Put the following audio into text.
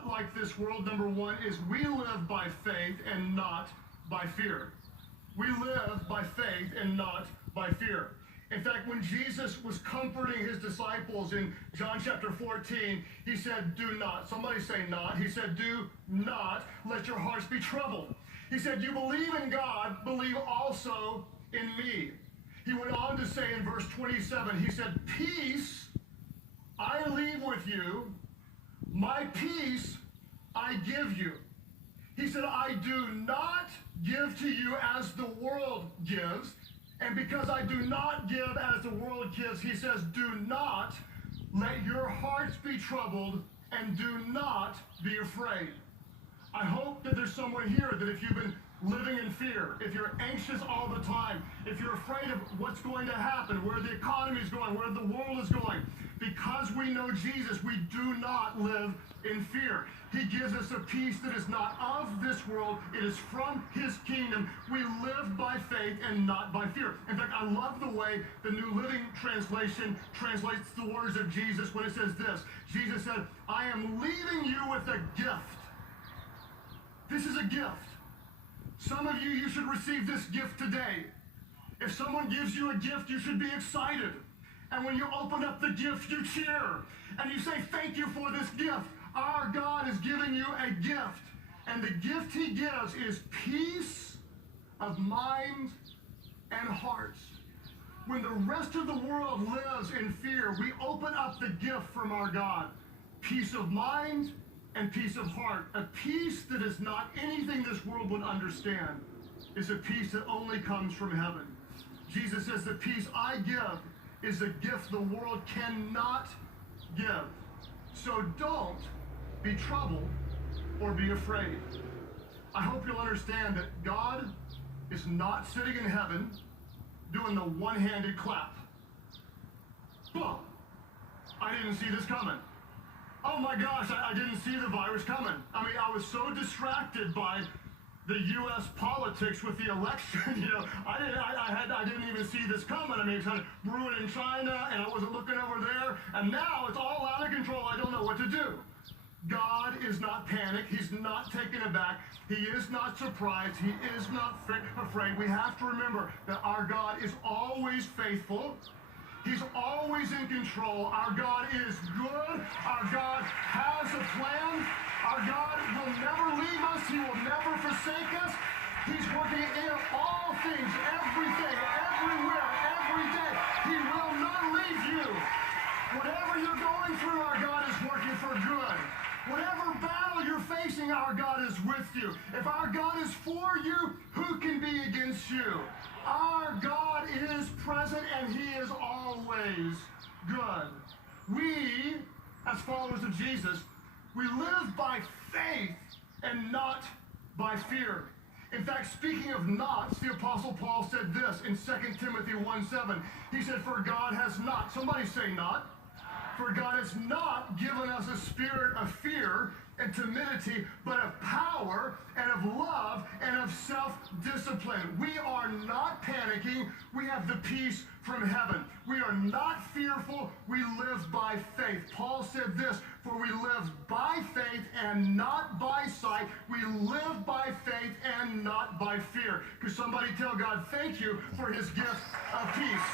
not like this world, number one, is we live by faith and not by fear. We live by faith and not by fear. In fact, when Jesus was comforting his disciples in John chapter 14, he said, do not. Somebody say not. He said, do not let your hearts be troubled. He said, you believe in God, believe also in me. He went on to say in verse 27, he said, peace I leave with you, my peace I give you. He said, I do not give to you as the world gives. And because I do not give as the world gives, he says, do not let your hearts be troubled and do not be afraid. I hope that there's someone here that if you've been living in fear, if you're anxious all the time, if you're afraid of what's going to happen, where the economy is going, where the world is going, because we know Jesus, we do not live in fear. He gives us a peace that is not of this world. It is from his kingdom. We live by faith and not by fear. In fact, I love the way the New Living Translation translates the words of Jesus when it says this. Jesus said, I am leaving you with a gift. This is a gift. Some of you should receive this gift today. If someone gives you a gift, you should be excited. And when you open up the gift, you cheer. And you say, thank you for this gift. Our God is giving you a gift. And the gift he gives is peace of mind and heart. When the rest of the world lives in fear, we open up the gift from our God. Peace of mind and peace of heart. A peace that is not anything this world would understand. It's a peace that only comes from heaven. Jesus says the peace I give is a gift the world cannot give. So don't be troubled or be afraid. I hope you'll understand that God is not sitting in heaven doing the one-handed clap. Boom! I didn't see this coming. Oh my gosh, I didn't see the virus coming. I mean, I was so distracted by the U.S. politics with the election, I didn't even see this coming. I mean, it's kind of brewing in China, and I wasn't looking over there, and now it's all out of control. I don't know what to do. God is not panicked. He's not taken aback. He is not surprised. He is not afraid. We have to remember that our God is always faithful. He's always in control. Our God is good. Our God has a plan. Our God will never leave us. He will never forsake us. He's working in all things, everything, everywhere, every day. He will not leave you. Whatever you're going through, our God is working for good. Whatever battle you're facing, our God is with you. If our God is for you, who can be against you? Our God is present and he is always good. We, as followers of Jesus, we live by faith and not by fear. In fact, speaking of nots, the Apostle Paul said this in 2 Timothy 1:7. He said, for God has not, somebody say not, for God has not given us a spirit of fear and timidity, but of power and of love and of self-discipline. We are not panicking. We have the peace from heaven. We are not fearful. We live by faith. Paul said this, for we live by faith and not by sight. We live by faith and not by fear. Could somebody tell God, thank you for his gift of peace?